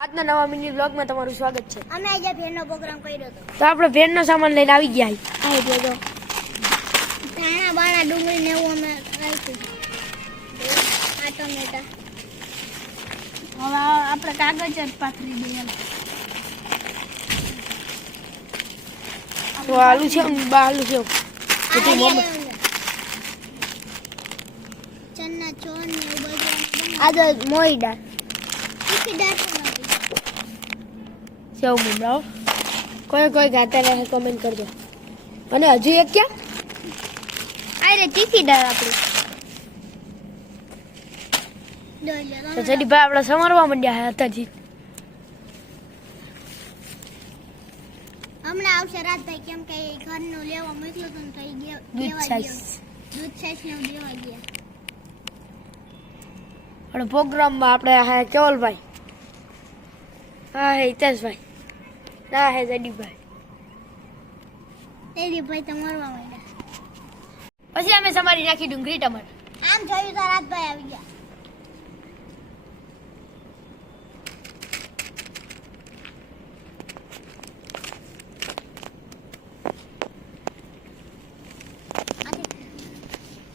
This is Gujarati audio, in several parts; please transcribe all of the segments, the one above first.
આજના નવા મિની બ્લોગમાં તમારું સ્વાગત છે। અમે આજે ભેરનો પ્રોગ્રામ કર્યો હતો તો આપણે ભેરનો સામાન લઈને આવી ગયા આ જો ધાણા બાણા ડુંગળી ને એવું અમે રાખ્યું આ ટમેટા હવે આપણે કાગળ જ પાથરી દઈએ તો આલુ છે આલુ છે ચના ચોન ને એવું બધું આ જો મોઈડા ટીકી સેવ મમરાઓ કોઈ ગાતા રહે કમેન્ટ કરજો। અને હજુ એક ક્યાં અરે તીખી દાળ આપણી તો જડીભાઈ આપણે સમારવા માંડ્યા હતાજી। હમણાં આવશે રાતભાઈ કેમ કે ઘરનું લેવા મોકલ્યું હતું તો ગયા દૂધ છાશ ને દેવા ગયા। અને પ્રોગ્રામમાં આપણે હા કેવલભાઈ, હા હે હિતેશભાઈ, ના હે જડીભાઈ, ભાઈ તો મરવા માંડ્યા। પછી અમે સમારી નાખી ડુંગળી ટમાટર। આમ જોયું તો રાતભાઈ આવી ગયા।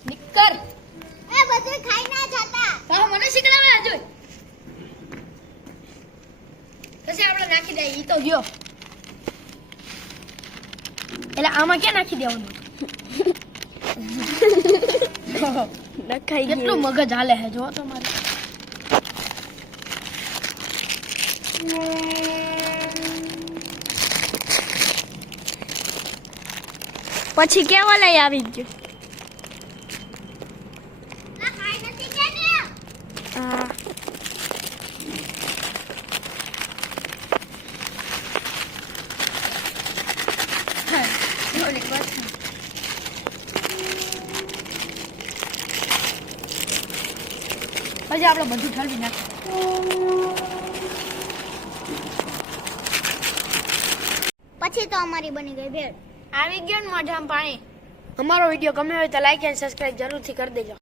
નિક્કર એ બધું ખાઈ ના જતા તો મને શીખડાવે હજુ પછી આપણે નાખી દઈએ ઈ તો જો એટલે આમાં ક્યાં નાખી દેવાનું નખાઈ કેટલું મગજ હાલે છે જો તમારે। પછી કેવા લઈ આવી ગયો પછી આપણે બધું ઠલવી નાખીએ। પછી તો અમારી બની ગઈ ભેળ। આવી ગયો ને મોઢામાં પાણી। અમારો વિડીયો ગમ્યો હોય તો લાઈક અને સબસ્ક્રાઇબ જરૂરથી કરી દેજો।